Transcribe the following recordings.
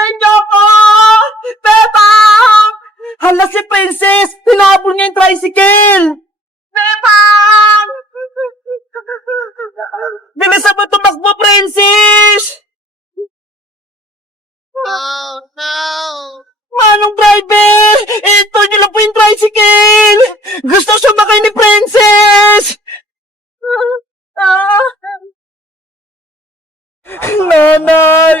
Antayin niyo ako! Bebang! Hala si Princess! Hinabol niya yung tricycle! Bebang! Bilisan mo tumakbo, Princess! Oh no! Manong driver! Ito niyo lang po yung tricycle! Gusto sumakay ni Princess! Nanay!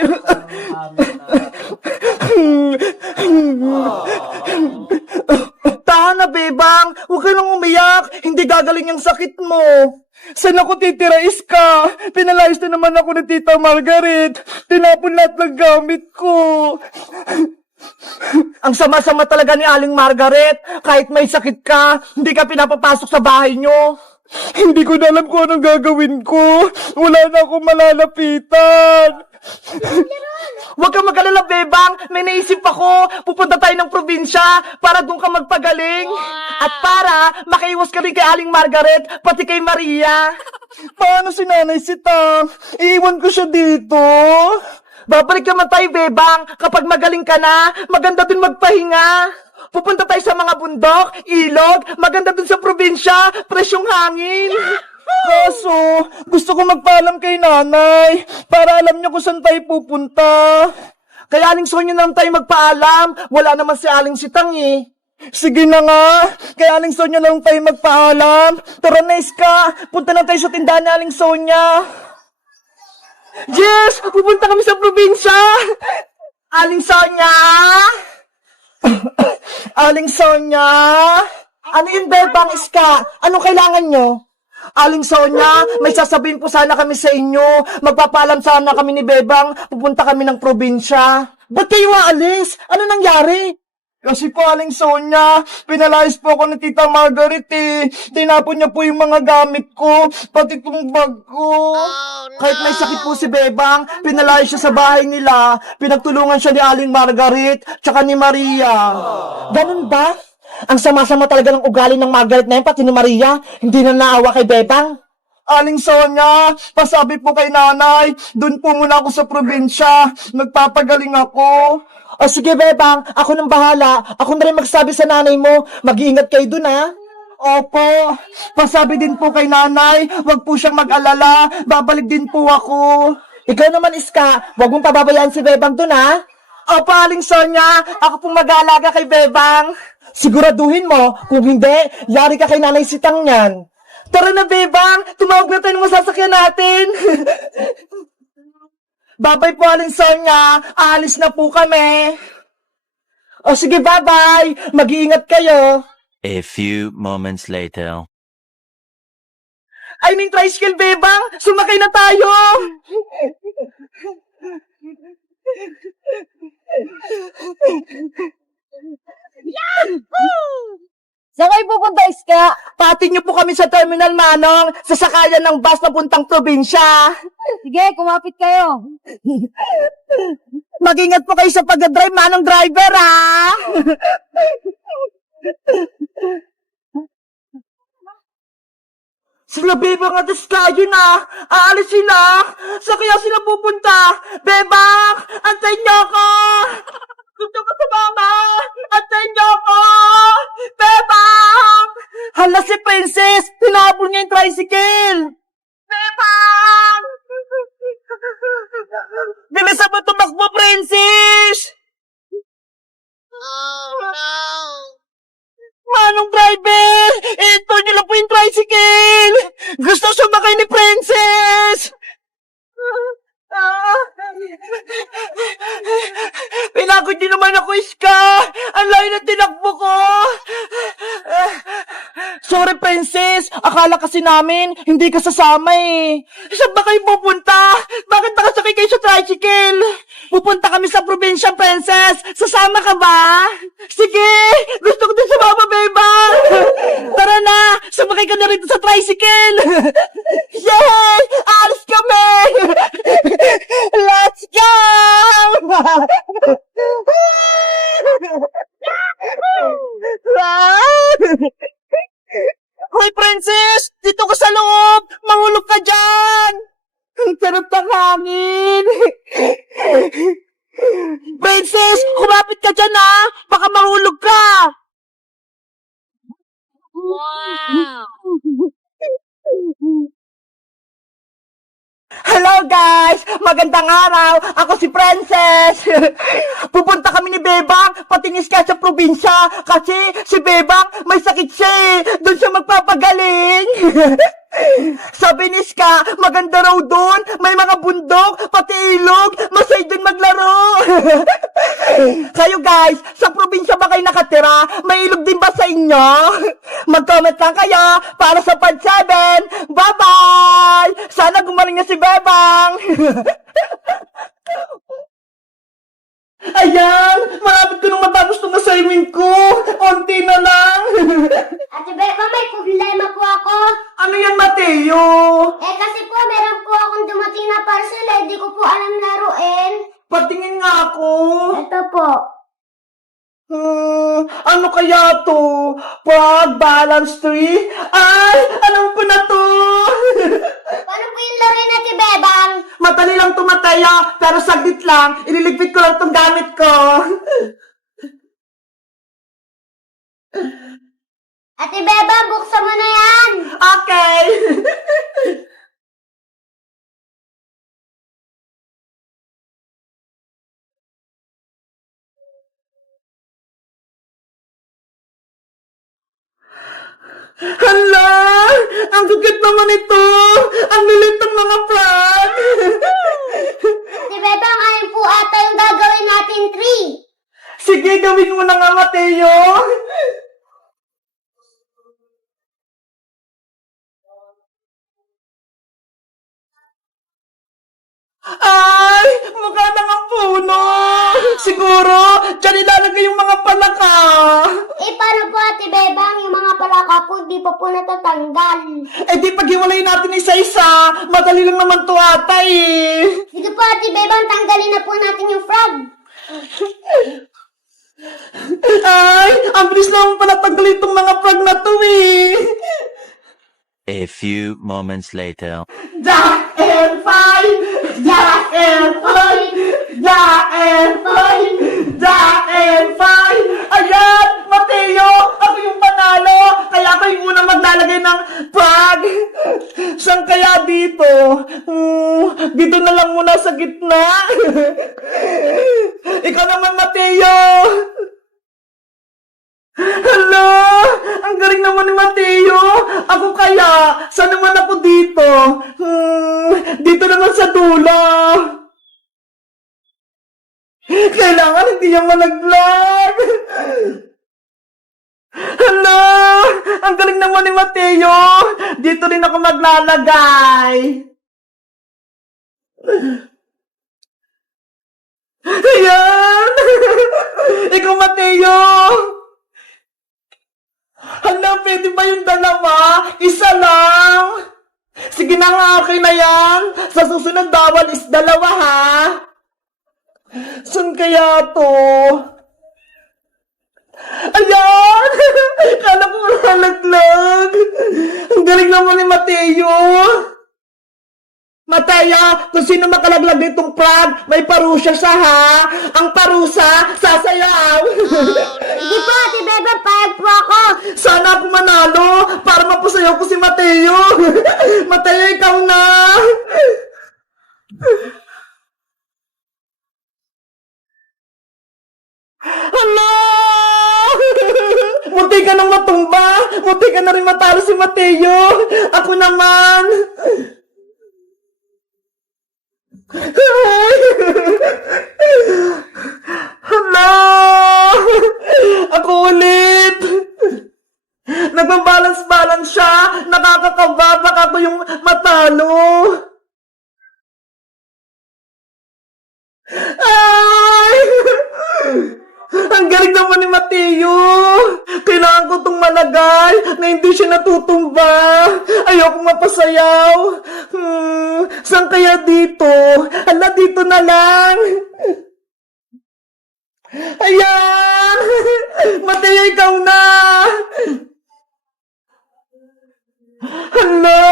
Tahan na, Bebang! Huwag ka nang umiyak! Hindi gagaling yung sakit mo! Saan ako titira, Iska? Pinalayas na naman ako ni Tita Margaret! Tinapon lahat ng gamit ko! Ang sama-sama talaga ni Aling Margaret! Kahit may sakit ka, hindi ka pinapapasok sa bahay nyo! Hindi ko na alam kung anong gagawin ko! Wala na akong malalapitan! Huwag kang mag-alala, Bebang! May naisip ako! Pupunta tayo ng probinsya para doon ka magpagaling! At para makaiwas ka rin kay Aling Margaret, pati kay Maria! Paano si Nanay Sitang? Iiwan ko siya dito? Babalik naman tayo, Bebang! Kapag magaling ka na, maganda din magpahinga! Pupunta tayo sa mga bundok, ilog, maganda dun sa probinsya, presyong hangin! Kaso, gusto ko magpaalam kay Nanay para alam niya kung saan tayo pupunta. Kaya Aling Sonia na lang tayo magpaalam. Wala naman si Aling Sitang eh. Sige na nga. Kaya Aling Sonia na lang tayo magpaalam. Tara na, Iska. Punta na tayo sa tindahan ni Aling Sonia. Yes! Pupunta kami sa probinsya! Aling Sonia! Aling Sonia! Ano yun, Bebang, Iska? Anong kailangan nyo? Aling Sonia, may sasabihin po sana kami sa inyo. Magpapaalam sana kami ni Bebang. Pupunta kami ng probinsya. Ba't kayo aalis? Ano nangyari? Kasi po, Aling Sonia, pinalayas po ako ni Tita Margaret eh. Tinapon niya po yung mga gamit ko, pati itong bag ko. Kahit may sakit po si Bebang, pinalayas siya sa bahay nila. Pinagtulungan siya ni Aling Margaret, tsaka ni Maria. Ganun ba? Ang sama-sama talaga ng ugali ng Margaret na yun, pati ni Maria. Hindi na naawa kay Bebang. Aling Sonia, pasabi po kay Nanay, dun po muna ako sa probinsya. Nagpapagaling ako. O sige, Bebang, ako nang bahala. Ako na rin magsabi sa nanay mo. Mag-iingat kayo dun, ha? Opo. Pasabi din po kay Nanay, wag po siyang mag-alala. Babalik din po ako. Ikaw naman, Iska, wag mong pababayaan si Bebang dun, ha? Opo, Aling Sonia, ako pong mag-aalaga kay Bebang. Siguraduhin mo, kung hindi, yari ka kay Nanay Sitang yan. Tara na, Bebang, tumawag na tayo ng masasakyan natin. Bye-bye po, Aling Sonia. Aalis na po kami. O sige, bye-bye. Mag-iingat kayo. A few moments later. Ay, may tricycle, Bebang. Sumakay na tayo. Saan kayo pupunta, Iska? Pati niyo po kami sa Terminal Manong, sa sakayan ng bus na puntang probinsya. Sige, kumapit kayo. Mag-ingat po kayo sa pag-drive, Manong driver, ha? Sila Bebang at Iskayo na. Aalis sila. Sa kaya sila pupunta? Bebang, antayin niyo ako. Gusto ko sa mama. Antayin niyo ako. Bebang! Hala si Princess. Tinapon niya yung tricycle. Bebang! Bilisan mo tumakbo, Princess! Oh no! Manong driver! Ito niyo lang po yung tricycle! Gusto sumakay ni Princess! Pinagod niyo naman ako, Iska! Ang layo na tinakbo ko! Sorry, Princess! Akala kasi namin, hindi ka sasama eh! Saan ba kayo pupunta? Bakit nakasakay kayo sa tricycle? Pupunta kami sa probinsya, Princess! Sasama ka ba? Sige! Gusto ko din sumama, Beba! Tara na! Sumakay ka na rito sa tricycle! Yay! Alis kami! Let's go! Hoy, Princess! Dito ka sa loob! Mahulog ka dyan! Ang sarap ng hangin! Princess, kumapit ka dyan baka mahulog ka. Hello guys! Magandang araw! Ako si Princess! Pupunta kami ni Bebang patinis ka sa probinsya kasi si Bebang may sakit siya doon siya magpapagaling! Sabi ni Ska, maganda raw doon, may mga bundok, pati ilog, masay doon maglaro! Kayo guys, sa probinsya ba kayo nakatira? May ilog din ba sa inyo? Mag-comment lang kayo para sa Part 7! Bye-bye! Sana gumaling na si Bebang! Ayan! Malapit ko nung matapos itong assignment ko! Onti na lang! Ate Beba, may problema po ako. Ano yan, Mateo? Kasi po, meron po akong dumating na parcel di ko po alam laruin. Patingin nga ako. Ito po. Ano kaya to? Pag balance tree? Ay! Alam ko na to! Paano po yung laruin, Ate Bebang? Madali lang to, Mateo, pero saglit lang. Ililigpit ko lang tong gamit ko. Ate Bebang, buksan mo na yan. Okay. Hala! Ang kukit naman ito! Ang lilit ng mga frog! Ate Bebang, ayun po ata yung gagawin natin 3. Sige, gawin mo na nga, Mateo! Ay! Mukha na nga puno! Siguro, dyan ilalagay yung mga palaka! Paano po, Ate Bebang, yung mga palaka po, di pa po natatanggal. Di paghiwalay natin isa-isa, madali lang naman to ata Sige po, Ate Bebang, tanggalin na po natin yung frog. Ay! Ang bilis naman pala tanggalin itong mga frog na to A few moments later. Jack and Fine! Jack and Fine! Jack and Fine! Jack and Fine! Ayan! Mateo! Ako yung panalo! Kaya ako yung unang maglalagay ng frog! Saan kaya dito? Dito na lang muna sa gitna! Ikaw naman, Mateo! Hala! Ang galing naman ni Mateo! Ako kaya? Saan naman ako dito? Dito naman sa dulo! Kailangan hindi niya malaglag! Hala! Ang galing naman ni Mateo! Dito rin ako maglalagay! Ayan! Ikaw, Mateo! Hala, pwede ba yung dalawa? Isa lang! Sige na nga, okay na yan. Sa susunod bawal is dalawa, ha? Saan kaya to? Ayan! Kala ko malaglag. Ang galing naman ni Mateo. Mateo, kung sino makalaglag ditong frog, may parusa siya, ha? Ang parusa, sasayaw. Sige po, Ate Bebang, payag po ako. Sana ako manalo para mapasayaw ko si Mateo. Mateo, ikaw na. Hala! Munti ka nang matumba. Munti ka na rin matalo si Mateo. Ako naman. Hala! Ako ulit! Nagbabalance-balance siya! Nakakakaba! Baka ako yung matalo! Ay! Ang galing naman ni Mateo! Kailangan ko itong malagay na hindi siya natutumba! Ayoko mapasayaw! Saan kaya dito? Hala, dito na lang! Ayan! Mateo, ikaw na! Hala!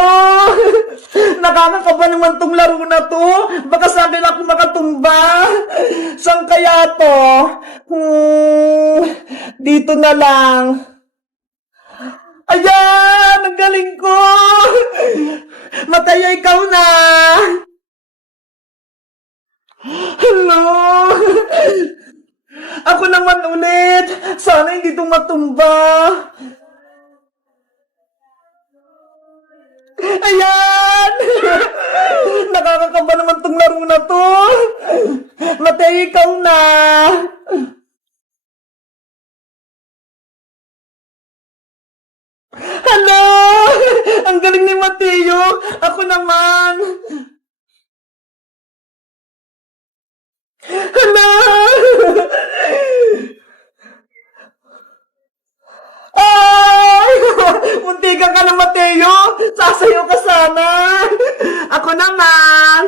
Nakakakaba naman tong laro na to. Baka sa akin ako makatumba. Saan kaya to? Dito na lang. Ayan! Ang galing ko! Mataya, ikaw na! Hello! Ako naman ulit! Sana hindi ito matumba! Ayan! Nakakakaba naman tong laro na to! Mataya, ikaw na! Hello! Ang galing ni Mateo! Ako naman! Hello! Ay! Muntikan ka na, Mateo! Sasayo ka sana! Ako naman!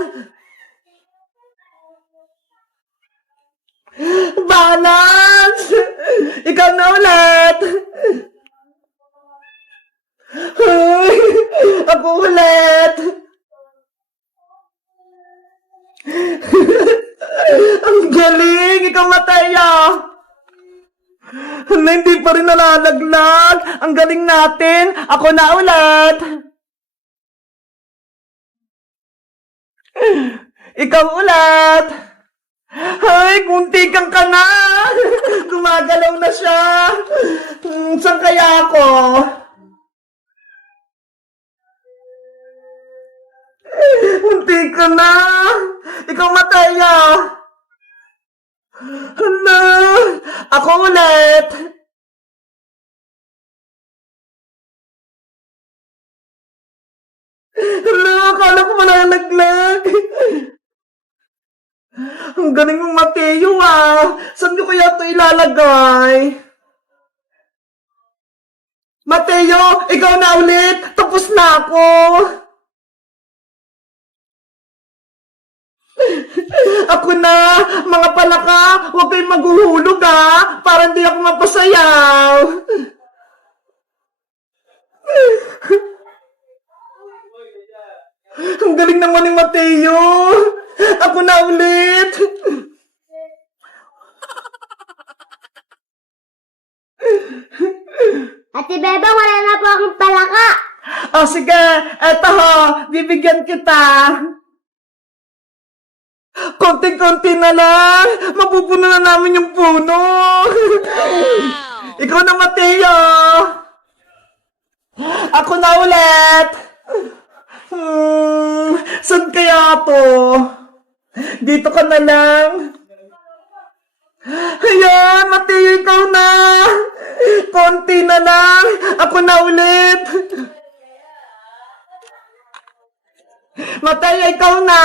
Balance! Ikaw na ulit! Ay, ako ulit! Ang galing! Ikaw, Mataya! Hala, hindi pa rin nalalaglag! Ang galing natin! Ako na ulit! Ikaw ulit! Ay, kuntikan ka na! Gumagalaw na siya! Saan kaya ako? Munti ka na! Ikaw, Mataya! Hala! Ako ulit! Hala! Akala ko malalaglag! Ang galing mong Mateo ah! Saan ko kaya ito ilalagay? Mateo! Ikaw na ulit! Tapos na ako! Ako na! Mga palaka! Huwag kayong maghuhulog ha! Para hindi ako mapasayaw! Ang galing naman ni Mateo! Ako na ulit! Ate Bebang, wala na po akong palaka. O sige, eto ho, bibigyan kita. Konting-konti na lang, mapupuno na namin yung puno. Ikaw na, Mateo. Ako na ulit. Saan kaya to? Dito ka na lang. Ayan, Mateo, ikaw na. Konti na lang. Ako na ulit. Mateo, ikaw na.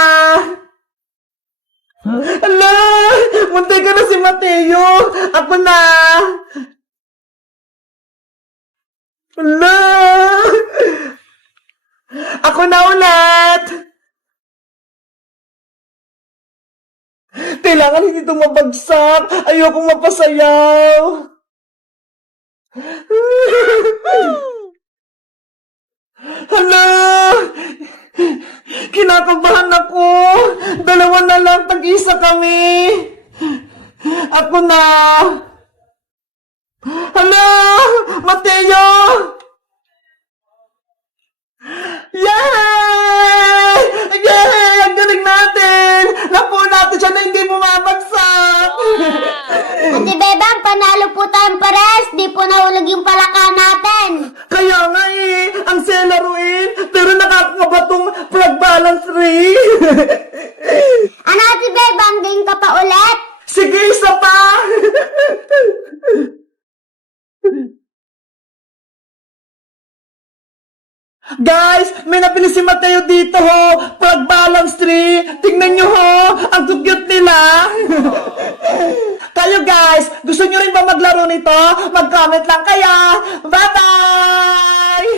Ala, muntay ka na si Mateo. Ako na. Ala. Ako na ulit. Kailangan hindi ito mabagsak. Ayoko mapasayaw. Hala! Kinakabahan ako. Dalawa na lang, tag-isa kami. Ako na. Hala! Mateo! Yay! Yay! Ang galing natin! Napuo natin siya na hindi bumabagsak! Ate Bebang, panalo po tayong pares. Di po nahulog yung palaka natin. Kaya nga eh, ang saya laruin, pero nakakaba tong plug balance ring. Ano, Ate Bebang, din ka pa ulit? Sige, isa pa! Guys, may napili si Mateo dito ho. Plug balance tree. Tingnan nyo ho. Ang cute nila. Kayo guys, gusto nyo rin ba maglaro nito? Mag-comment lang kaya. Bye-bye!